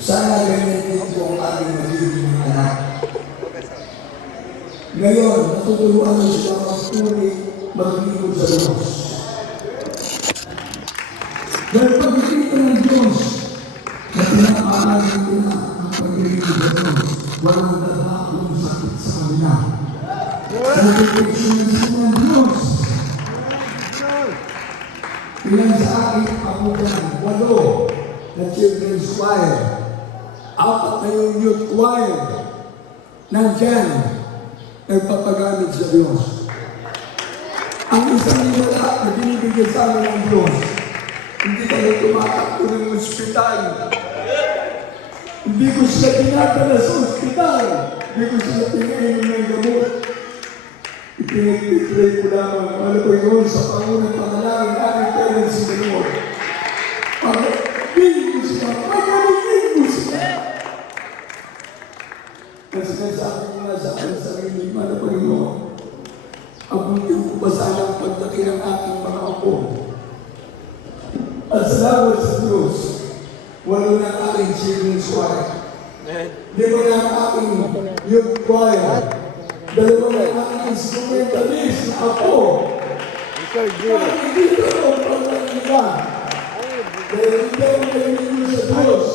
Sana ganyan din po ang ating magiging anak. Ngayon, natutulungan mo sila magpuli, maglingkod sa Diyos. Dahil pag-ikita ng Diyos, na pinapaalam nila ang paglingkod sa Diyos, walang dadakong sakit sa kanila. Nagpipigsin ng Diyos. Ilan sa akin ako dyan, 8 na children's choir, 4 na yung youth choir, nandyan, nagpapagamit sa Diyos. Ang isang nila na binibigyan sa amin ng Diyos, hindi tayo tumatakbo ng ospital. Hindi ko sila tinatala sa ospital. Hindi ko sila pinainom ng gamot. Ipinag-pray ko lamang, ano ko yun, sa pangunang pangalangin namin tayo si Lord. Pag-pili ko sila, pag-pili ko sila. Kasi sinasabi ko nga sa akin sarili, ano ko yun, abutin ko ba sana ang pagdaki ng aking mga apo. At salamat sa Diyos, wala na ang aking children's choir. Di ba na ang aking youth choir? Dalawa na ang aking instrumentalist na ako. Bakit hindi ito ang pagkakalita? Dahil hindi ako nalilino sa Diyos.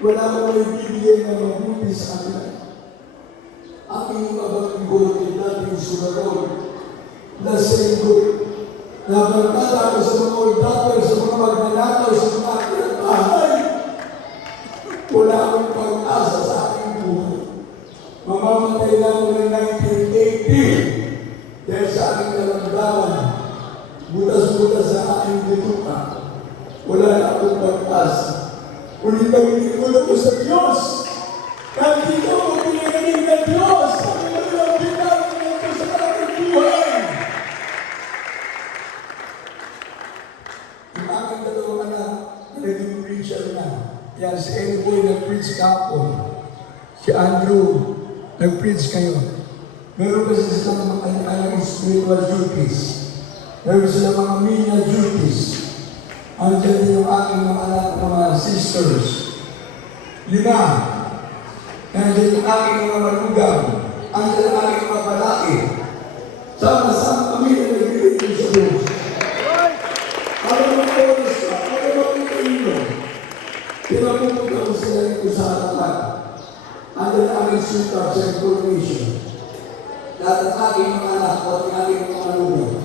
Wala mo may bibigyan na mabuti sa akin. Aking abang-igod din natin sumarod na sa igod. Nabarkada ako sa mga ordator, sa mga magnanakaw, sa mga aking bahay. Wala akong pag-asa sa aking buhay. Mamamatay na ako ng 1980 dahil sa aking naramdaman, butas-butas sa aking bituka. Wala na akong pag-asa. Ulit ang lingkod ako sa Diyos. Kahit dito ako pinagaling ng Diyos, ang ilang pinagaling ako sa aking buhay. Yung aking dalawang anak, naging preacher na. Yan, si Elboy nag-preach kahapon. Si Andrew, nag-preach kayo. Meron kasi sila mga kanya-kanyang spiritual duties. Meron sila mga media duties. Andiyan din yung aking mga anak, mga sisters. 5. Nandiyan yung aking mga malugang. Andiyan ang aking mga palaki. Sama-sama kami na nagbibigay sa Diyos. Alam mo ko, alam mo ko kayo. Pinapupunta ko sila ito sa harapan. Andiyan ang aking sukat sa information. Lahat ang aking mga anak o ang aking mga malugang.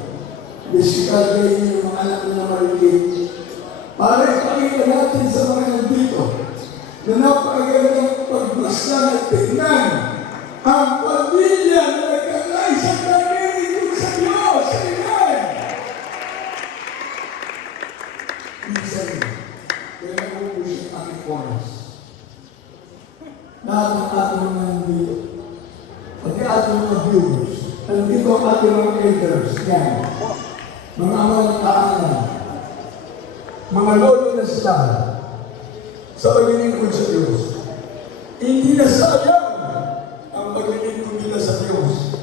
Bisikal kayo yung mga anak na maliit. Para ipakita natin sa mga nandito na napakagandang pagbasta at tignan ang pamilya na nagkakaisang nagiging sa Diyos. Amen! Minsan, kaya ako po siya aking oras. Lahat ng ating mga nandito, pati ating mga viewers, nandito ang ating mga elders, yan, mga mga kaanan, mga lolo na sila sa paglilingkod sa Diyos. Hindi na sayang ang paglilingkod nila sa Diyos.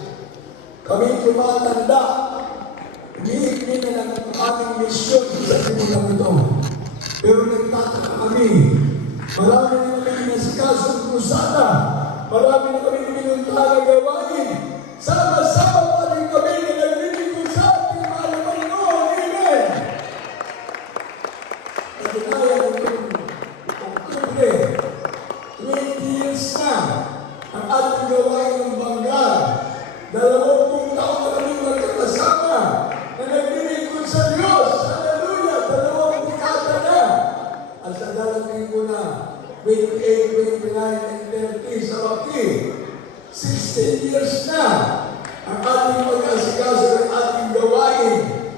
Kami tumatanda, giignin na lang ang ating misyon sa timulang ito. Pero nagtataka kami, marami na kami nasikasong krusada, marami na kami pinunta na gawain, sama-sama pa rin kami na naglilingkod sa ating mahal na Panginoon. Amen! Natunaya itong Oktubre, 20 years na ang ating gawain ng Banggar. 20 taon na kami magkakasama na naglilingkod sa Diyos. Hallelujah! 2 dekada na. At sa darating ko na 28, 29, and 30 sa Baki, 16 years na ang ating pag-asikaso ng ating gawain.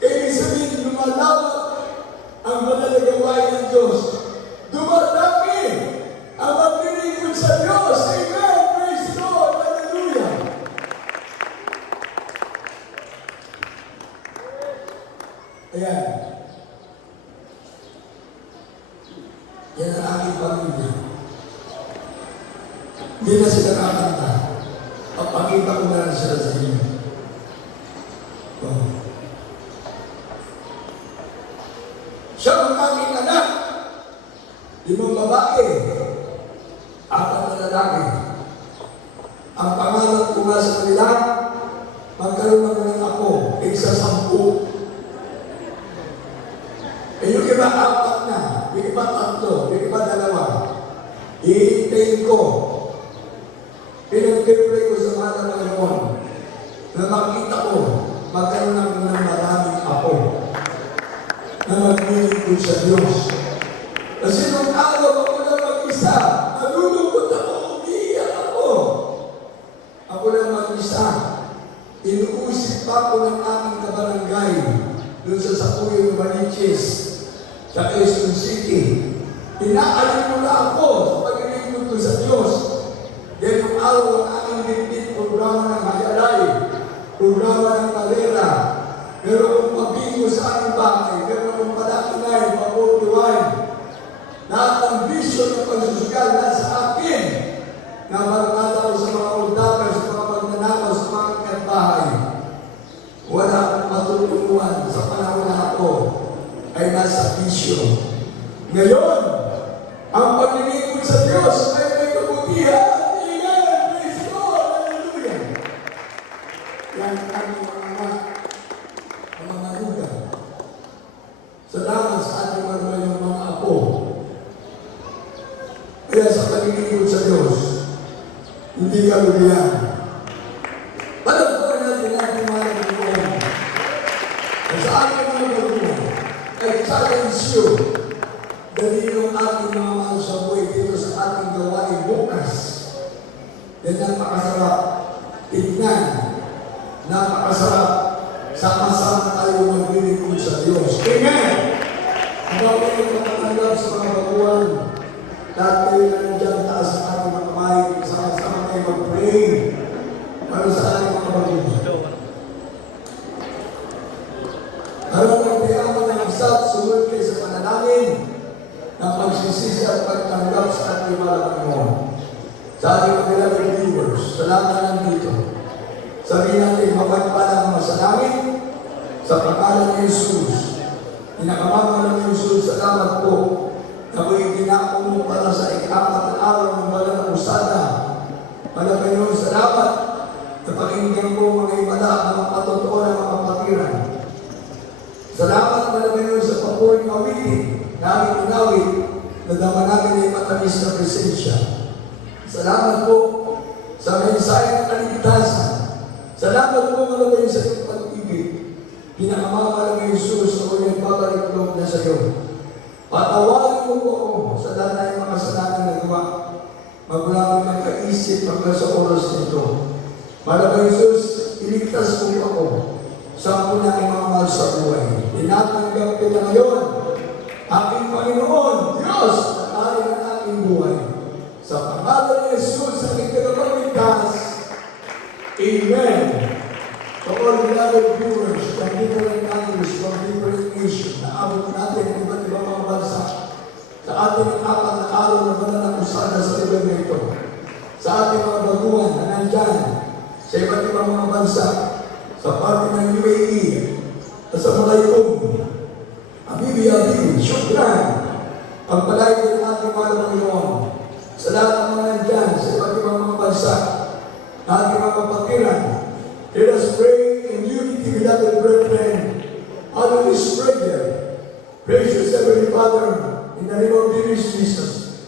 Ibig sabihin, lumalawak ang manalagawain ng Diyos. Dumadami ang maglilingkod sa Diyos. Amen! Praise the Lord! Hallelujah! Ayan. Yan ang aking pamilya. Hindi na sila kakanta. Pagpakita ko na lang sila sa inyo. Siya ang aking anak. 5 babae, 4 na lalaki. Ang pangarap ko nga sa kanila, magkaroon ng mga ako, isa 10. Yung iba 4 na, yung iba 3, yung iba 2. Iintayin ko. Pinag-pray ko sa mga Panginoon na makita ko magkaroon ng maraming ako na maglilingkod sa Diyos. Kasi nung araw ako na mag-isa, nalulungkot ako, umiiyak ako. Ako na mag-isa. Inuusip pa ko ng aking kabarangay doon sa Sapuyo ng Maniches sa Quezon City. Inaalin mo na ako sa paglilingkod ko sa Diyos. Dahil yung araw ang aking bitbit, programa ng Hayalay, programa ng Kalera, meron akong mabingo sa aking bahay, meron akong palakinay, paputuan. Lahat ng vision ng pagsusugal nasa akin, na marunada ko sa mga uldakan, sa mga magnanakaw, sa mga katbahay. Wala akong matutulungan sa panahon na ako ay nasa vision. Ngayon, ang paglilingkod sa Diyos ay may kabutihan. Amen! Praise God! Hallelujah! Yan ang mga anak, ang mga lugar. Salamat sa ating mga apo. Kaya sa paglilingkod sa Diyos, hindi ka lumiyan. Palagpuan natin ating mga Panginoon. At sa ating mga Panginoon, ay challenge you. Dali yung ating mga mahal sa buhay dito sa ating gawain bukas. Yan napakasarap tignan. Napakasarap sama-sama tayo maglilingkod sa Diyos. Amen! Ang bawal yung matatanggap sa mga baguhan. Dati na nandiyan taas sa ating mga kamay. Sama-sama tayo mag-pray para sa ating mga baguhan. Harap ang tiyaman ng isat, sumunod kayo sa panalangin ng pagsisisi at pagtanggap sa ating mga Panginoon. Sa ating mga viewers, salamat lang dito. Sabihin natin, mapagpalang masalangin sa pangalan ni Jesus. Inakamama ng Jesus, salamat po na mo'y ginako mo para sa ika-4 na araw ng balang ng usada. Panginoon, salamat na pakinggan mo mga imala, mga patotoo ng mga patiran. Salamat Panginoon sa papuring awitin na aming inawit na dama namin ay matamis na presensya. Salamat po sa mensahe ng kaligtasan. Salamat po Panginoon sa iyong pag-ibig. Pinakamama ng Jesus na kung nagbabalik loob na sa iyo. Patawarin mo po ako sa lahat ng mga kasalanan na gawa. Magmula ko nagkaisip hanggang sa oras nito. Maraming Jesus, iligtas mo ako sa po na mga mahal sa buhay. Tinatanggap kita ngayon, aking Panginoon, Diyos, at ari ng aking buhay. Sa pangalan ni Jesus, sa aking tagapagligtas. Amen. To all beloved viewers from different countries, from different nations, na abot natin ang iba't ibang mga bansa sa ating 4 na araw na mananakusada sa lugar na ito. Sa ating mga baguhan na nandyan, sa iba't ibang mga bansa, sa parte ng UAE, Assalamualaikum, Habibi, Shukran, pagpalagi ng ating mga Panginoon, sa lahat ng mga nandyan, sa iba't ibang mga bansa, ating mga pakiran. Let us pray in unity, beloved brethren, under this prayer. Precious Heavenly Father, in the name of Jesus,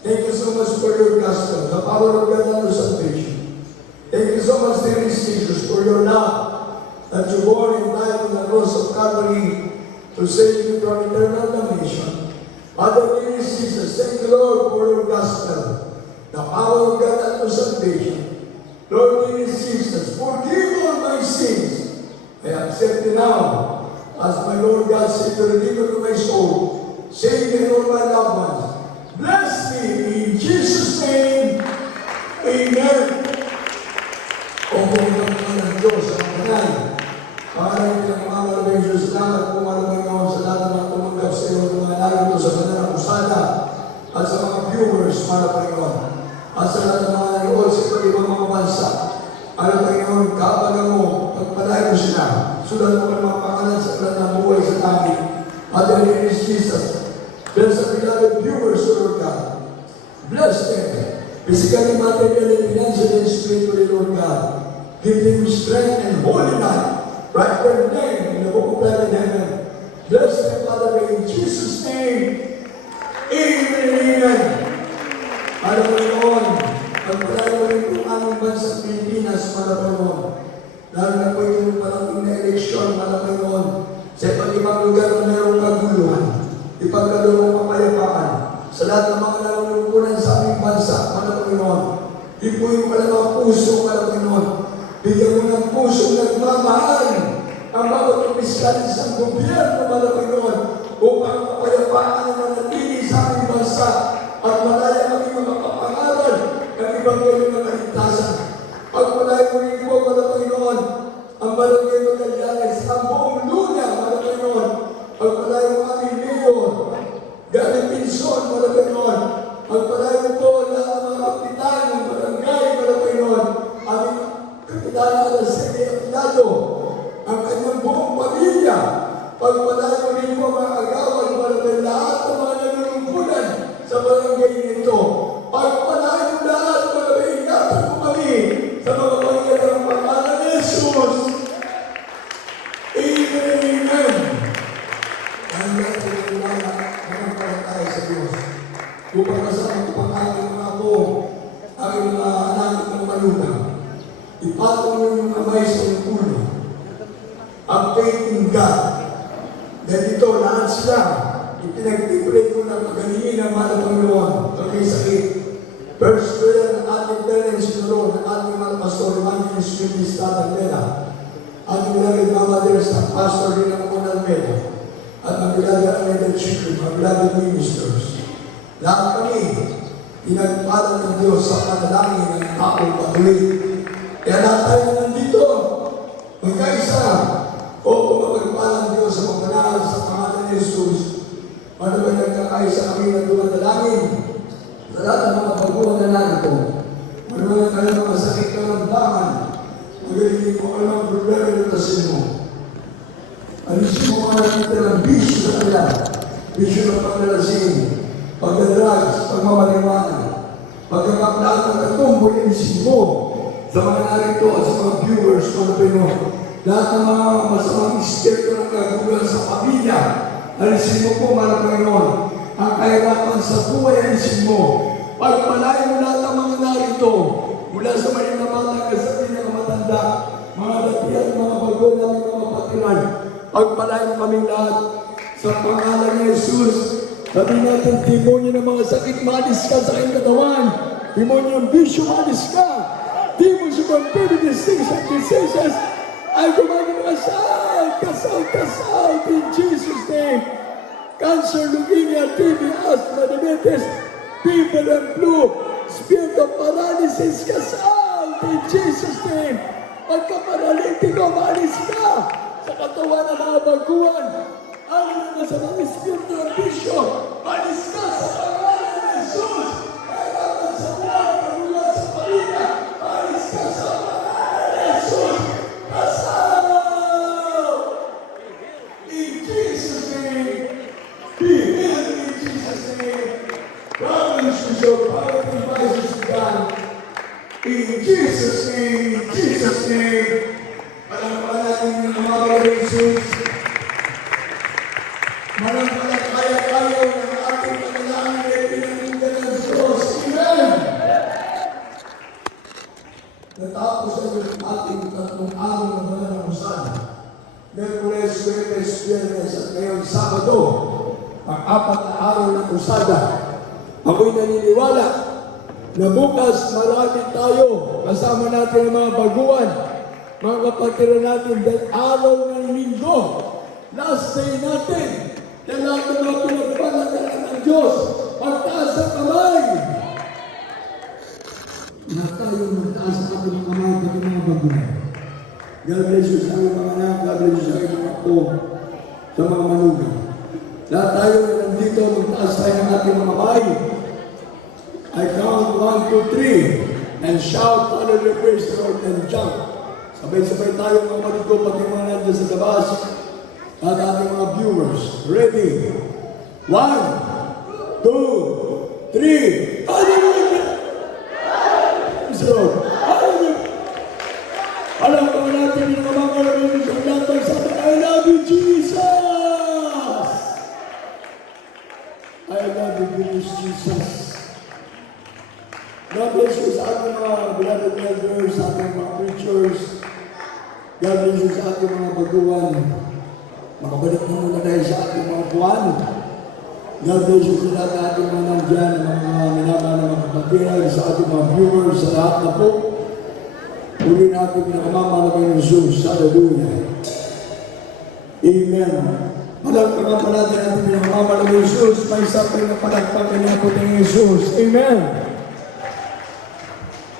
thank you so much for your gospel, the power of God unto salvation. Thank you so much, dear Jesus, for your love that you bore and died on the cross of Calvary to save you from eternal damnation. Father, dear Jesus, thank you, Lord, for your gospel, the power of God unto salvation. Lord, dear Jesus, forgive all my sins. I accept you now as my Lord God, Savior, Redeemer of my soul. Save me and all my loved ones. Bless me in Jesus' name. Amen. O kung ang ng Diyos, ang kanay, para hindi ang mga maraming Jesus, salamat po maraming ngayon sa lahat ng mga tumanggap sa iyo, mga nalito sa kanilang usada, at sa mga viewers, para Panginoon. At sa lahat ng mga nanood sa iba't ibang mga bansa, para Panginoon, kapagan mo, pagpalain mo sila, sulat mo ng mga pangalan sa lahat ng buhay sa langit. At in Jesus, bless the beloved viewers who are Bless them. Physically, materially, financially, and spiritually, Lord God. Give them strength and holy life. Write their name in the book of life in heaven. Bless them, Father, in Jesus' name. Amen and amen. Para Panginoon, pagpalayo rin po aming bansang Pilipinas, para Panginoon. Lalo na po yung parating na eleksyon, para Panginoon, sa iba't ibang lugar na mayroong kaguluhan, ipagkaloob ang kapayapaan, sa lahat ng mga nalulungkulan sa aming bansa, para Panginoon. Ipuin mo lang ang puso, para Panginoon. Bigyan mo ng puso nagmamahal ang bawat opisyalis ng gobyerno, para Panginoon, upang kapayapaan ang manatili sa aming bansa at malaya kami makapangaral ng ibang galing ng kaligtasan. Pagpalaya mo rin po, para Panginoon, ang Barangay Magallanes, ang buong Luna, para Panginoon. Pagpalaya mo aming mayor, Gary Pinson, para Panginoon. Pagpalaya mo po lahat ng mga kapitan ng barangay, para Panginoon. Aming kapitan na Sede Aplado, ang kanyang buong pamilya. Pagpalaya mo rin po mga agawan, para Panginoon, lahat ng mga nalulungkulan sa barangay nito. Pagpalaya mo lahat, para Panginoon, ingatan mo kami sa mga pangyayari ng pangalan ni Jesus. Amen, amen. Ang lahat ng mga mananampalataya sa Diyos. Upang kasama ko pang aking mga apo, aking mga anak ng malugang. Ipatong mo yung kamay sa iyong ulo. Ang faith in God. Dahil ito, lahat sila, ipinagtipulate ko na magalingin ang mahal ng Panginoon sa may sakit. First prayer ng ating parents na roon, ng ating mga pastor, Evangelist Swindy Stad Almeda, ating beloved Mama Dear sa pastor rin ng Unang Almeda, at ang beloved Almeda Children, mga beloved ministers. Lahat kami, pinagpalan ng Diyos sa panalangin ng taong patuloy. Kaya lahat tayo na nandito, magkaisa, o pumapagpalan ng Diyos sa pagpanahal sa pangalan ni Jesus, para ba nagkakaisa kami na dumadalangin sa lahat ng mga baguhan na narito. Manulang ka ng mga sakit na ramdaman, magaling mo ka ng problema ng tasin mo. Alisin mo ka nakita ng bisyo sa kanila, bisyo ng paglalasing, pagdadrugs, pagmamaliwanag, pagkakaplaan ng katumboy, alisin mo sa mga narito at sa mga viewers, mga Pinoy. Lahat ng mga masamang espiritu ng kagulan sa pamilya, alisin mo po, mga Panginoon. Ang kahirapan sa buhay, alisin mo. Pagpalain mo lahat ang mga narito, mula sa maliit na bata hanggang sa pinakamatanda, mga dati at mga bago namin mga patiran. Pagpalain mo kaming lahat sa pangalan ni Jesus. Sabi natin, demonyo ng mga sakit, maalis ka sa aking katawan. Demonyo ng bisyo, maalis ka. Demons of infirmities and diseases, ay gumagin kasal in Jesus' name. Cancer, leukemia, TB, asthma, diabetes, fever and flu, spirit of paralysis, kasal in Jesus' name. Pagka-paralitiko, maalis ka sa katawan ng mga baguhan. Ang mga sa mga espiritu ng bisyo, maalis ka sa pangalan ni Jesus. Kailangan sa buhay, pagmula sa pamilya, maalis ka sa pangalan ni Jesus. Kasal! In Jesus' name, be healed in Jesus' name. Promise with your power and devices to God. In Jesus' name, in Jesus' name. Palampalan ng mga Jesus. Manampalataya tayo ng ating panalangin ay pinaninggan ng Diyos. Amen! Natapos na yung ating 3 araw na mananamusan. Merkules, Webes, Biyernes at ngayong Sabado, ang 4 na araw ng usada. Ako'y naniniwala na bukas marami tayo kasama natin ang mga baguhan, mga kapatiran natin dahil araw ng linggo. Last day natin. Kaya lahat ng mga pinagpalagalan ng Diyos, pagtaas ang kamay. Lahat tayo magtaas ang ating mga kamay pag mga baguhan. God bless you sa aming mga anak, God bless you sa aming mga po, sa mga manugang. Lahat tayo na nandito, magtaas tayo ng ating mga kamay. I count 1, 2, 3 and shout, hallelujah, praise the Lord, and jump. Sabay-sabay tayo mga marigo, pati mga nandiyan sa labas. At ating mga viewers, ready? 1, 2, 3, hallelujah! God bless you sa ating mga baguhan. Makabalik na muna tayo sa ating mga buwan. God bless you sa lahat ng ating mga nandyan, mga minamahal na mga kapatiran, sa ating mga viewers, sa lahat na po. Uli natin pinakamamahal ng Jesus. Hallelujah. Amen. Palagpagan pa natin natin pinakamamahal ng Jesus. May sapay na palagpagan niya po ng Jesus. Amen.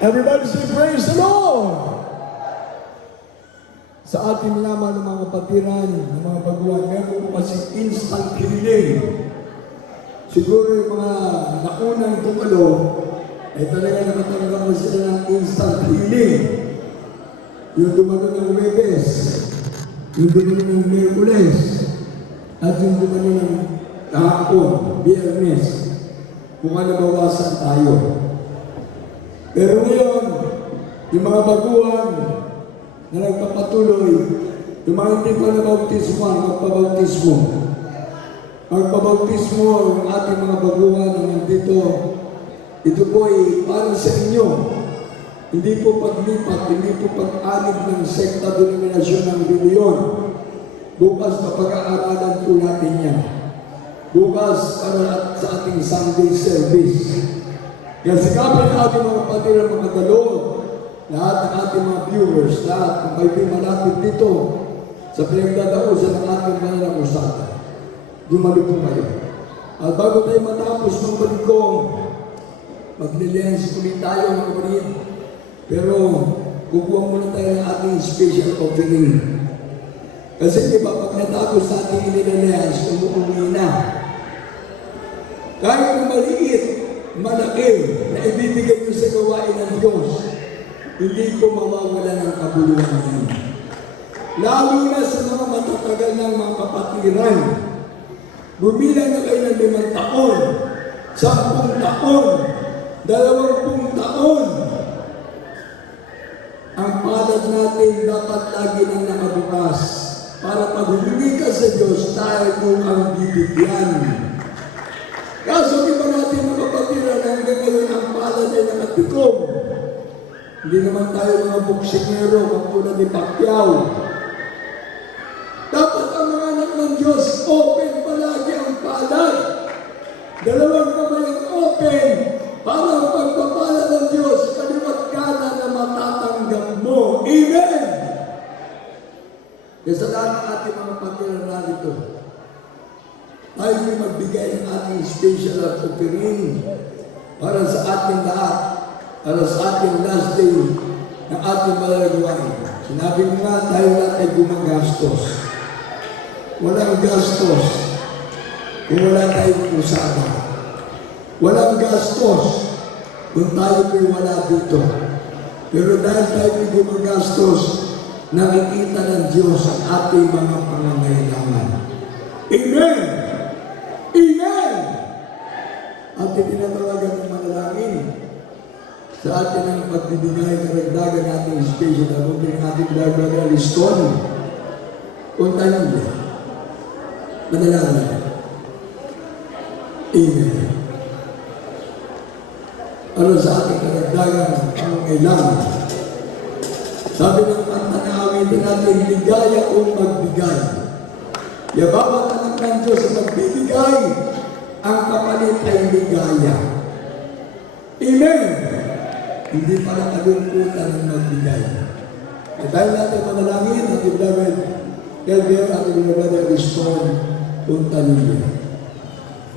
Everybody say praise the Lord. Sa ating laman ng mga kapatiran, ng mga baguhan, meron po kasi instant healing. Siguro yung mga naunang tumalo, ay talaga nakatanggap mo sila ng instant healing. Yung dumalo ng Webes, yung dumalo ng Miyerkules, at yung dumalo ng kahapon, Biyernes, kung nabawasan tayo. Pero ngayon, yung mga baguhan, na nagpapatuloy, yung mga hindi pa nabautismo, magpabautismo. Magpabautismo ang ating mga baguhan na nandito. Ito po ay para sa inyo. Hindi po paglipat, hindi po pag-anib ng sekta denominasyon ng reliyon. Bukas mapag-aaralan po natin yan. Bukas para sa ating Sunday service. Kaya sikapin natin mga kapatid at mga dalog, lahat ng ating mga viewers, lahat kung kayo malapit dito sa pinagdadausan ng ating mananakusada. Dumalo po kayo. At bago tayo matapos ng baliko, maglilihansi ulit tayo mga kapatid. Pero kukuha muna tayo ng ating special offering. Kasi di ba pag natapos sa ating inilalihansi, umuwi na. Kahit na maliit, malaki na ibibigay nyo sa gawain ng Diyos, hindi ko mawawala ng kabuluhan niyo. Lalo na sa mga matatagal ng mga kapatiran. Bumilang na kayo ng 5 taon, 10 taon, 20 taon. Ang palad natin dapat lagi nang nakabukas para pag humingi ka sa Diyos, tayo mo ang bibigyan. Kaso di ba natin mga kapatiran hanggang ngayon ang palad ay nakatikom? Hindi naman tayo mga boksingero, katulad ni Pacquiao. Dapat ang mga anak ng Diyos, open palagi ang palad. 2 kamay ang open para ang pagpapalad ng Diyos, kaliwat kanan na matatanggap mo. Amen! Kaya sa lahat ng ating mga patiran narito, tayo may magbigay ng ating special offering para sa ating lahat. Para sa ating last day ng ating malagawain. Sinabi ko nga, tayo lahat ay gumagastos. Walang gastos kung wala tayong pusada. Walang gastos kung tayo ay wala dito. Pero dahil tayo ay gumagastos, nakikita ng Diyos ang ating mga pangangailangan. Amen! Amen! At itinatawagan ng manalangin sa atin ang pagbibigay karagdagan natin special na kung ating brother Liston. Kung tayo niya, manalangin. Amen. Para sa ating karagdagan ang kailangan. Sabi ng kanta na awitin natin, ligaya o magbigay. Yababat anak ng Diyos sa magbibigay, ang kapalit ay ligaya. Amen. Hindi pala kalungkutan ang magbigay. At dahil natin manalangin, ating beloved Kelvin, ating beloved Liston, punta ninyo.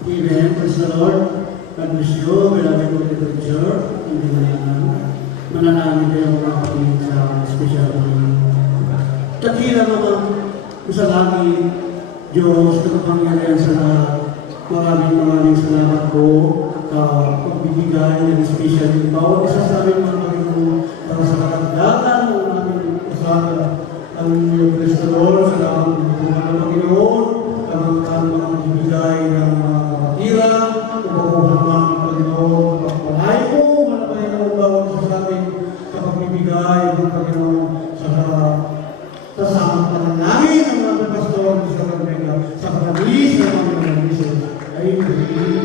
Amen. Praise the Lord. God bless you. Beloved po the preacher. Hindi manalangin kayo mga kapatid sa special takila naman sa langit, Diyos, na kapangyarihan sa lahat. Maraming salamat po pagbibigay ng special bawat isa sa amin mga Panginoon para sa karagdagan ng aming usada ang iyong Kristolor sa lahat ng mga Panginoon ang mga bibigay ng mga kapatiran upakuhan mga Panginoon kapalay po mga Panginoon bawat isa sa amin sa pagbibigay ng Panginoon sa samang panalangin ng mga pastor sa Panginoon sa pagkabilis ng Panginoon Jesus. Amen. Amen.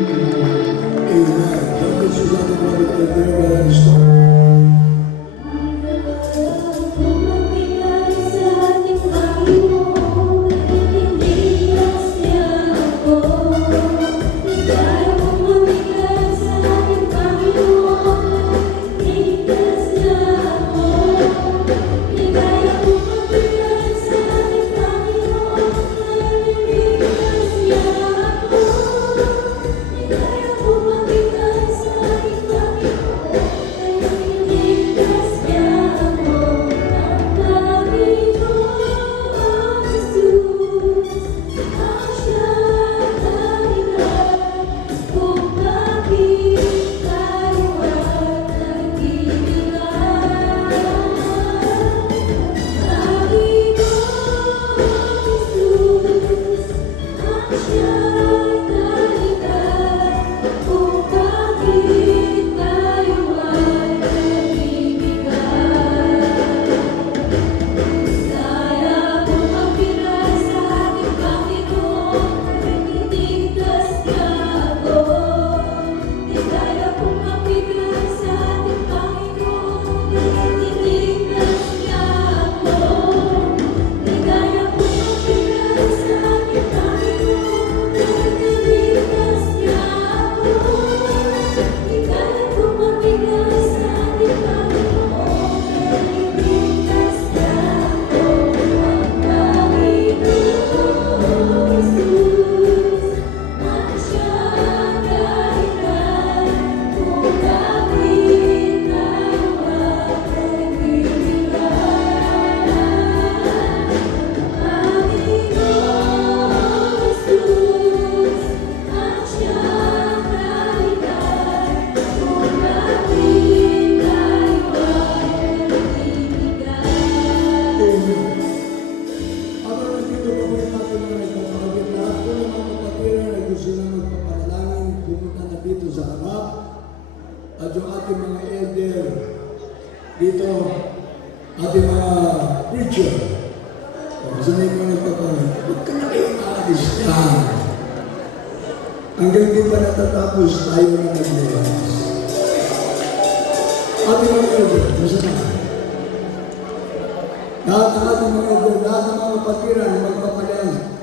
po yung natin mga nagpapagit. Lahat po ng mga kapatiran ay gusto na magpapanalangin, pumunta na dito sa harap. At yung ating mga elder dito, ating mga preacher. Gusto na yung mga nagpapagit. Huwag ka na kayong aalis yan. Hanggang di pa natatapos tayo na naglewas. Ating mga elder, nasa na? Lahat ng ating mga elder, lahat ng mga kapatiran ay magpapalayan.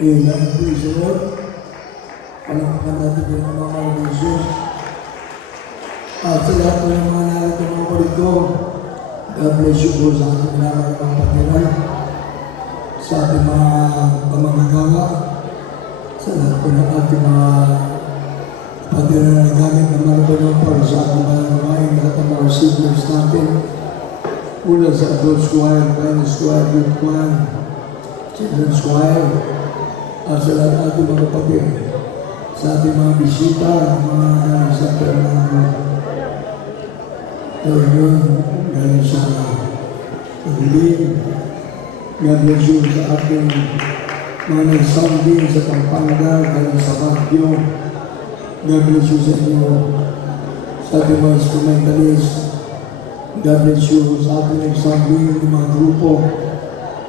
Amen. Praise the Lord. Palakpakan natin din ang mga Jesus. At sa lahat ng mga narito mga parito, God bless you po sa ating mga kapatiran, sa ating mga pamamagawa, sa lahat po ng ating mga kapatiran na nagamit ng marunong para sa ating mga namayin, lahat ng mga receivers natin, mula sa adult choir, finance choir, youth choir, children's choir, at sa lahat ating mga kapatid, sa ating mga bisita, mga galing sa Fernando, Torreon, galing sa Pagulin, God bless you sa ating mga nagsounding sa Pampanga, galing sa Baguio, God bless you sa inyo, sa ating mga instrumentalist, God bless you sa ating nagsounding mga grupo,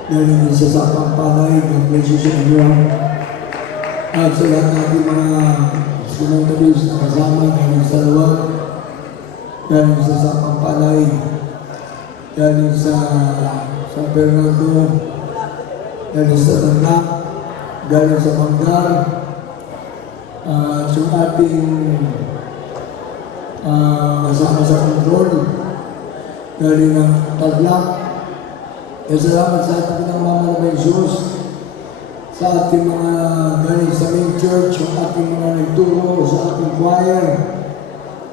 galing sa Pampalay, God bless you sa inyo. At sa lahat natin mga instrumentalist na kasama, galing sa Lawag, galing sa Pampalay, galing sa San Fernando, galing sa Tarlac, galing sa Bangar, yung ating kasama sa control, galing ng Tarlac. Salamat sa ating pinagmamalabay Diyos, sa ating mga galing sa main church, yung ating mga nagturo, sa ating choir.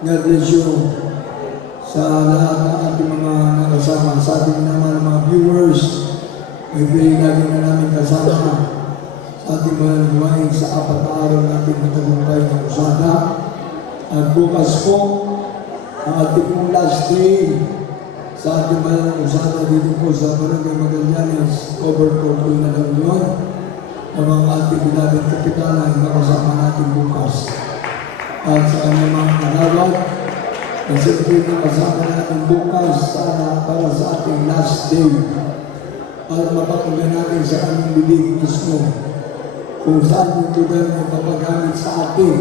God bless you sa lahat ng ating mga nakasama, sa ating naman mga viewers. May pili lagi na namin kasama sa ating mga nagwain sa apat na araw natin matagumpay ng usada. At bukas po, ang ating pong last day sa ating mga usada dito po sa Barangay Magallanes, cover po po na lang yun. Ang mga ating binabing kapitana ay makasama natin bukas. At sa kanyang mga kalawat, ang siyempre na kasama natin bukas sana para sa ating last day. Para mapakinggan natin sa aming bibig mismo kung saan yung lugar na ipapagamit sa atin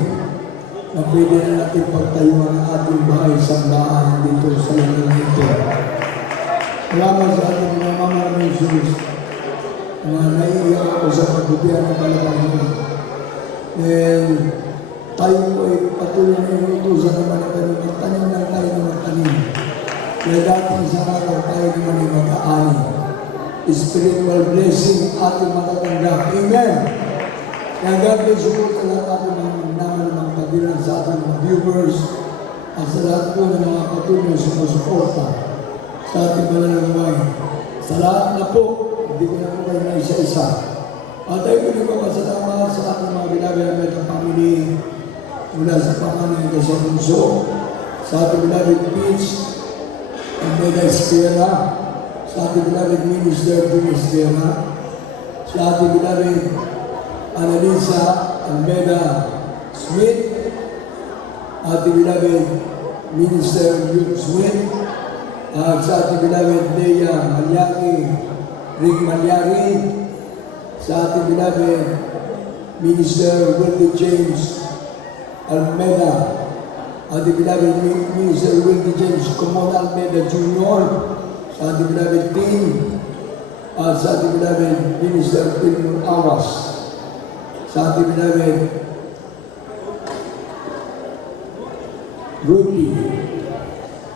na pwede na natin pagtayuan ang ating bahay sa daan dito sa lugar nito. Salamat sa ating mga mamaraming Jesus na naiiyak ako sa pagbutihan ng Panginoon. And tayo po ay patuloy na inutusan naman na pero magtanim lang tayo na magtanim. Kaya dati sa araw tayo naman ay mag-aani. Spiritual blessing ating matatanggap. Amen! Kaya God bless you po sa lahat ating naman ng mga kabilang sa ating mga viewers at sa lahat po ng mga patuloy na sumusuporta sa ating malalangway. Sa lahat na po, hindi ko na po kayo na isa-isa. At tayo po nyo pasalamat sa ating mga beloved Meta family mula sa panganay na sa bunso, sa ating beloved Peach, ang Meta Esquera, sa ating beloved Minister Jim Esquera, sa ating beloved Annalisa Almeida Smith, ating beloved Minister Luke Smith, Sa ating beloved Lea Malyari, Rick Malyari, sa ating beloved Minister Wendy James Almeida, ating beloved Minister Wendy James Comon Almeida Jr., sa ating beloved team, sa ating beloved Minister Pilmon Awas, sa ating beloved Rudy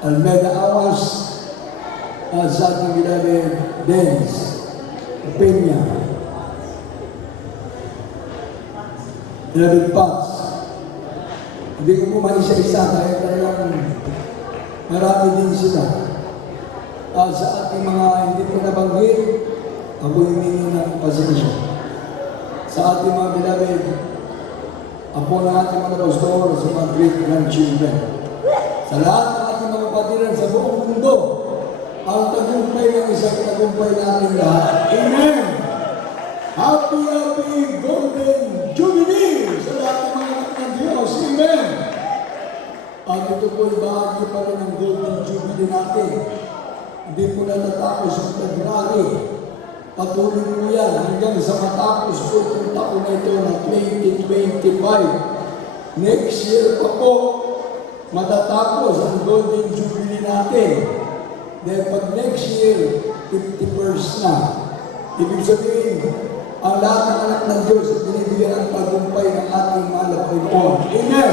Almeida Awas, sa ating beloved Denz Peña, beloved Pats. Hindi ko po maisa-isa dahil talagang marami din sila. Sa ating mga hindi ko nabanggit, ako humingi ng pasensya. Sa ating mga beloved, apo ng ating mga pastor, sa mga great-grandchildren. Sa lahat ng ating mga patiran sa buong mundo, ang tagumpay ng isang tagumpay natin lahat. Amen! Happy Golden Jubilee sa lahat ng mga anak ng Diyos. Amen! At ito po'y bahagi pa rin ng Golden Jubilee natin. Hindi po natatapos ang February. Patuloy po yan hanggang sa matapos po itong taon na ito na 2025. Next year pa po, matatapos ang Golden Jubilee natin. Dahil pag next year, 51st na. Ibig sabihin, ang lahat ng anak ng Diyos at binibigyan ang tagumpay ng ating mahal na Panginoon. Amen!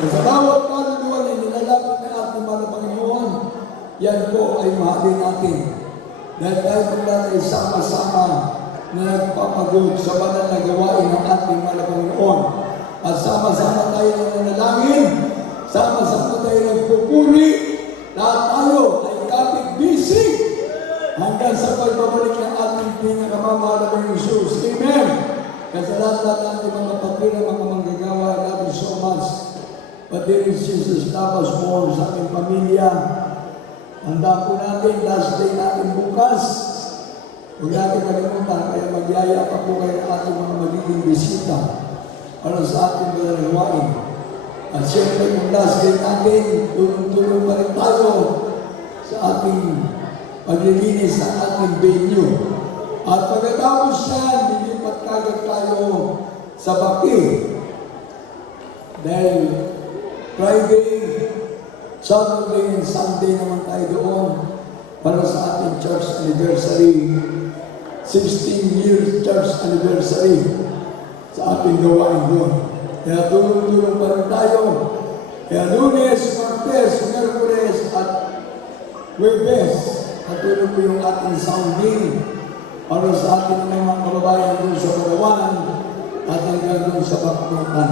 At sa bawat kaluluwa na nilalapit ng ating mahal na Panginoon, yan po ay mahalin natin. Dahil tayo pagla ay sama-sama na nagpapagod sa banal na gawain ng ating mahal na Panginoon. At sama-sama tayo na nanalangin, sama-sama tayo nagpupuri, lahat tayo ay kapit-bisig hanggang sa pagbabalik ng ating pinakamamahal na Jesus. Amen! Kasi lahat natin mga patira, mga manggagawa, I love you so much. But there is Jesus love us more sa ating pamilya. Handa po natin, last day natin bukas. Huwag natin kalimutan, kaya magyaya pa po kayo ng ating mga magiging bisita para sa ating mga gawain. At siyempre, kung last day natin, tulong-tulong pa rin tayo sa ating paglilinis sa ating venue. At pagkatapos yan, lilipat kagad tayo sa Baki. Dahil Friday, Saturday and Sunday naman tayo doon para sa ating church anniversary. 16 years church anniversary sa ating gawain doon. Kaya tulong-tulong pa rin tayo. Kaya Lunes, Martes, Merkules at Huwebes, natulong po yung ating sounding para sa ating mga kababayan doon sa Palawan at hanggang doon sa Bakbukan.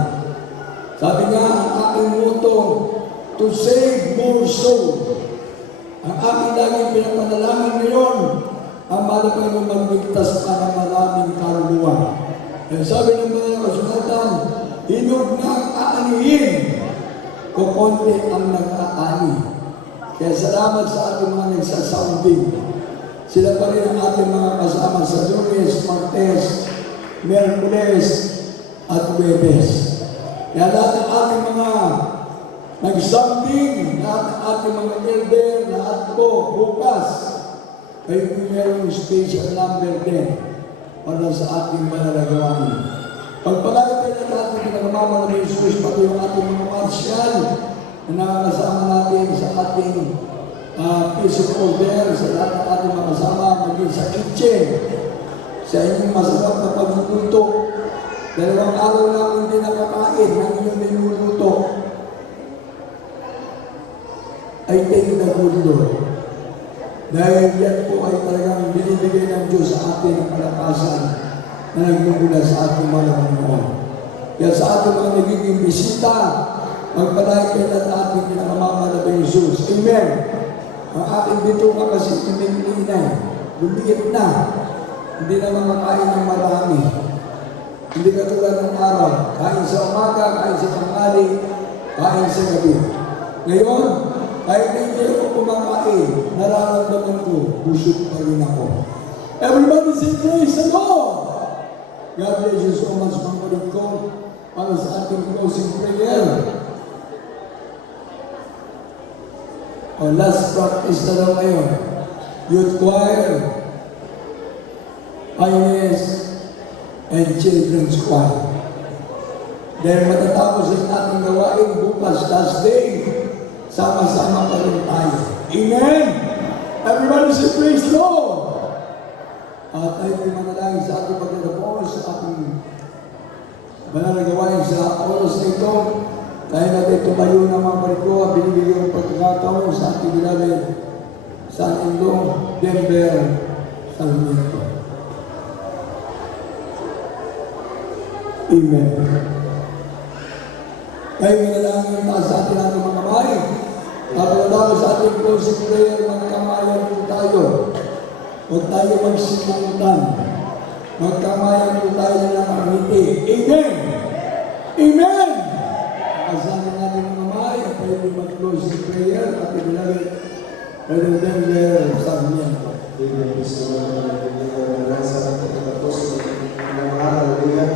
Sabi nga, ang ating motto, to save more soul. Ang aking laging pinapanalangin ngayon, ang malapay mo magligtas pa ng maraming kaluluwa. Kaya sabi ng mga kasulatan, hinog na ang aanihin, kukonti ang nag-aani. Kaya salamat sa ating mga nagsasounding. Sila pa rin ang ating mga kasama sa Lunes, Martes, Merkules, at Huwebes. Kaya lahat ng ating mga nag-sounding, lahat ng ating mga elder, lahat po, bukas, kayo po merong special number 10 para sa ating manalagawain. Pagpalagi tayo ng ating pinakamama na Jesus, pati yung ating mga marsyal na nakakasama natin sa ating piece of order, sa lahat ng ating mga kasama, maging sa kitchen, sa inyong masarap na pagluto. Dalawang araw namin din nakakain ng inyong niluluto. I thank the good Lord. Dahil yan po ay talagang binibigay ng Diyos sa atin ang kalakasan na nagmumula sa ating mga Panginoon. Kaya sa ating mga nagiging bisita, magpalay kayo na ating pinakamama na Jesus. Amen. Ang ating dito ka kasi pinag-inay, lumiit na, hindi naman makain ng marami. Hindi katulad ng araw, kain sa umaga, kain sa tanghali, kain sa gabi. Ngayon, kahit hindi ako kumakain, nararamdaman ko, busog pa rin ako. Everybody say praise the Lord! God bless you so much, mga kapatid ko, para sa ating closing prayer. O last practice na lang ngayon. Youth choir, INS, and children's choir. Dahil matatapos ang ating gawain bukas, last day, sama-sama pa rin tayo. Amen! Everybody say praise the Lord! At tayo ay manalangin sa ating pagkatapos, sa ating banal na gawain sa oras na ito. Tayo natin tumayo ng mga bariko at binibigyan ng pagkakataon sa ating beloved son-in-law, Denver Sarmiento. Amen. Tayo manalangin tayo sa ating mga kamay. Kapag sa ating closing prayer, magkamayan po tayo. Huwag tayo magsimutan. Magkamayan po tayo ng ngiti. Amen! Amen! Kasama natin mga kamay at tayo mag-closing prayer at ibinagay Brother Denver Sarmiento. Amen. Gusto naman sa ating tapos ng mga hallelujah.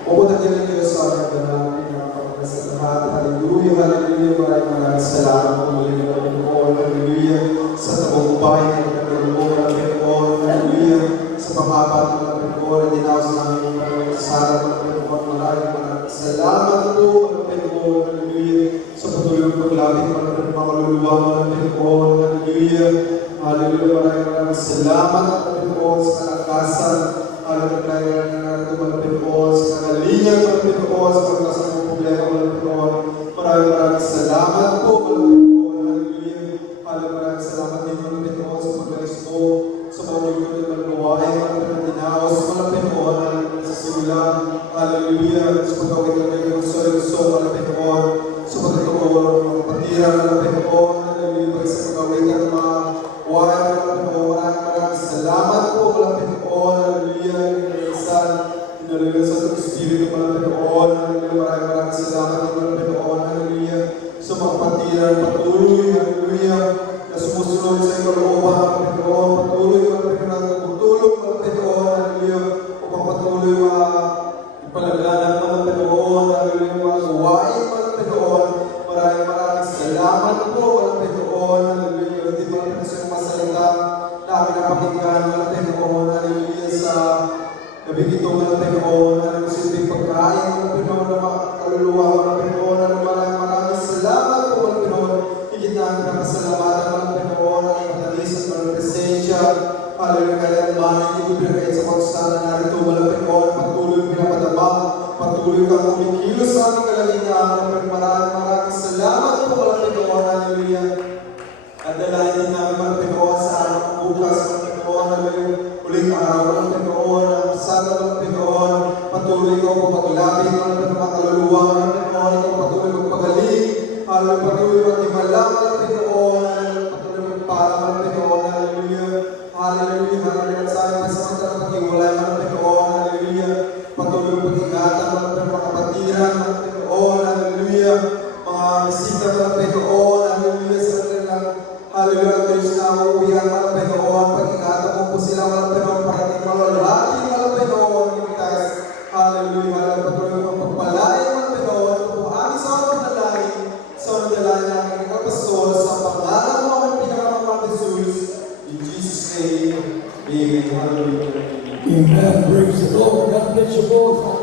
Pupunta din kayo sa ating banal na sa lahat. Hallelujah, hallelujah. Maraming salamat po muli na Panginoon. Hallelujah. Sa tagumpay ng Panginoon. Hallelujah. Sa panghabat ng Panginoon. Dinaos namin yung sarap ng Panginoon. Maraming salamat po Panginoon. Hallelujah. Sa patuloy paglapit ng mga kaluluwa ng Panginoon. Hallelujah. Hallelujah. Maraming salamat Panginoon sa kalakasan. Hallelujah. Panginoon, sa kanalingan ng Panginoon, sa pagkasa ng problema ng Panginoon. Maraming salamat po, Panginoon. Hallelujah. Maraming salamat din ng Panginoon sa pagkalis mo, sa pagkakas ng mga gawain, mga dinaos, mga Panginoon, sa simulan. Hallelujah. Sa pagkakawin ng solusyon, mga Panginoon, sa pagkakawin ng mga kapatiran, mga Panginoon. Hallelujah. Sa pagkakawin ng mga gawain, mga Panginoon. Maraming salamat po, mga Panginoon. Hallelujah. Hallelujah sa Espiritu ng Panginoon. Hallelujah. Maraming salamat ng Panginoon. Hallelujah. Sa mga patiran, patuloy. Hallelujah. Na sumusunod sa iyong kalooban ng Panginoon. Patuloy ng Panginoon. Pagtulong ng Panginoon. Hallelujah. Upang patuloy ipalaglanan ng Panginoon. Hallelujah. Mga gawain ng Panginoon. Maraming salamat po ng Panginoon. Hallelujah. Hindi ba natin sa masalita na amin ang pakinggan ng Panginoon. Hallelujah. Sa nabigito mo ng Panginoon, ang silbing pagkain ng Panginoon, na makaluluwa ng Panginoon, na maraming salamat po ng Panginoon. Higit na ang nakasalamatan ng Panginoon, ang patalis at ng presensya. Hallelujah, kaya ang bahay ni Bibigay sa pagsana narito mo ng Panginoon, patuloy pinapadama, patuloy kang kumikilos sa aming kalangitan. Maraming salamat po ng Panginoon. Hallelujah. At dalahin din namin ng Panginoon sa araw bukas ng Panginoon. Hallelujah. Uling araw ng Panginoon, ang sana ng Panginoon, patuloy ko paglapit ng mga kaluluwa ng Panginoon, ikaw patuloy magpagaling, patuloy magtimala ng Panginoon, patuloy magpala ng Panginoon, hallelujah, hallelujah, hallelujah, sa amin sa mga pag-iwalay ng Panginoon, hallelujah, patuloy pag-ingatan ng mga kapatiran ng Panginoon, hallelujah, mga bisita ng Panginoon, hallelujah, sa kanilang, hallelujah, at Diyos na uuwihan ng Panginoon, pag-ingatan mo po sila ng Panginoon, parating malalaki ng Panginoon, hallelujah, patuloy ang pagpalain ng Panginoon, kung aming sa mga panalangin, sa mga dalangin ng aming kapastor, sa pangalan mo ang pinakamamang Jesus, in Jesus' name, amen, hallelujah. Amen. Praise the Lord. God bless you both.